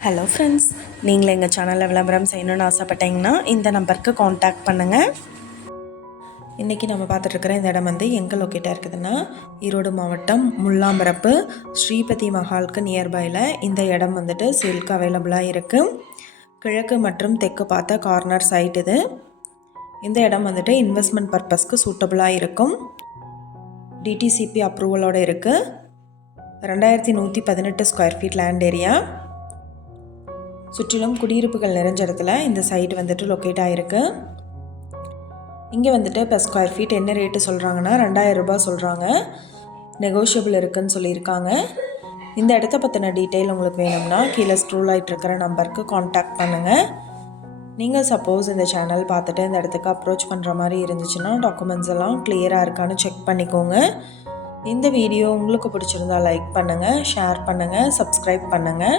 Hello friends நீங்கள் எங்கள் சேனலில் விளம்பரம் செய்யணும்னு ஆசைப்பட்டீங்கன்னா இந்த நம்பருக்கு காண்டாக்ட் பண்ணுங்கள் இன்றைக்கி நம்ம பார்த்துட்ருக்குற இந்த இடம் வந்து எங்கே லொக்கேட்டாக இருக்குதுன்னா ஈரோடு மாவட்டம் முல்லாம்பரப்பு ஸ்ரீபதி மஹாலுக்கு நியர்பையில் இந்த இடம் வந்துட்டு சேல்க்கு அவைலபிளாக இருக்குது கிழக்கு மற்றும் தெற்கு பார்த்த கார்னர் சைட் இது. இந்த இடம் வந்துட்டு இன்வெஸ்ட்மெண்ட் பர்பஸ்க்கு சூட்டபுளாக இருக்கும். டிடிசிபி அப்ரூவலோடு இருக்குது ரெண்டாயிரத்தி நூற்றி பதினெட்டு ஸ்கொயர் ஃபீட் லேண்ட் ஏரியா சுற்றிலும் குடியிருப்புகள் நிறைஞ்ச இடத்துல இந்த சைட் வந்துட்டு லொக்கேட் ஆகிருக்கு இங்கே வந்துட்டு இப்போ ஸ்கொயர் ஃபீட் என்ன ரேட்டு சொல்கிறாங்கன்னா ரெண்டாயிரம் ரூபாய் சொல்கிறாங்க நெகோஷியபிள் இருக்குன்னு சொல்லியிருக்காங்க. இந்த இடத்த பற்றின டீட்டெயில் உங்களுக்கு வேணும்னா கீழே ஸ்க்ரோல் ஆகிட்டு இருக்கிற நம்பருக்கு காண்டாக்ட் பண்ணுங்கள் நீங்கள் சப்போஸ் இந்த சேனல் பார்த்துட்டு இந்த இடத்துக்கு அப்ரோச் பண்ணுற மாதிரி இருந்துச்சுன்னா டாக்குமெண்ட்ஸ் எல்லாம் கிளியராக இருக்கான்னு செக் பண்ணிக்கோங்க. இந்த வீடியோ உங்களுக்கு பிடிச்சிருந்தா லைக் பண்ணுங்கள் ஷேர் பண்ணுங்கள் சப்ஸ்கிரைப் பண்ணுங்கள்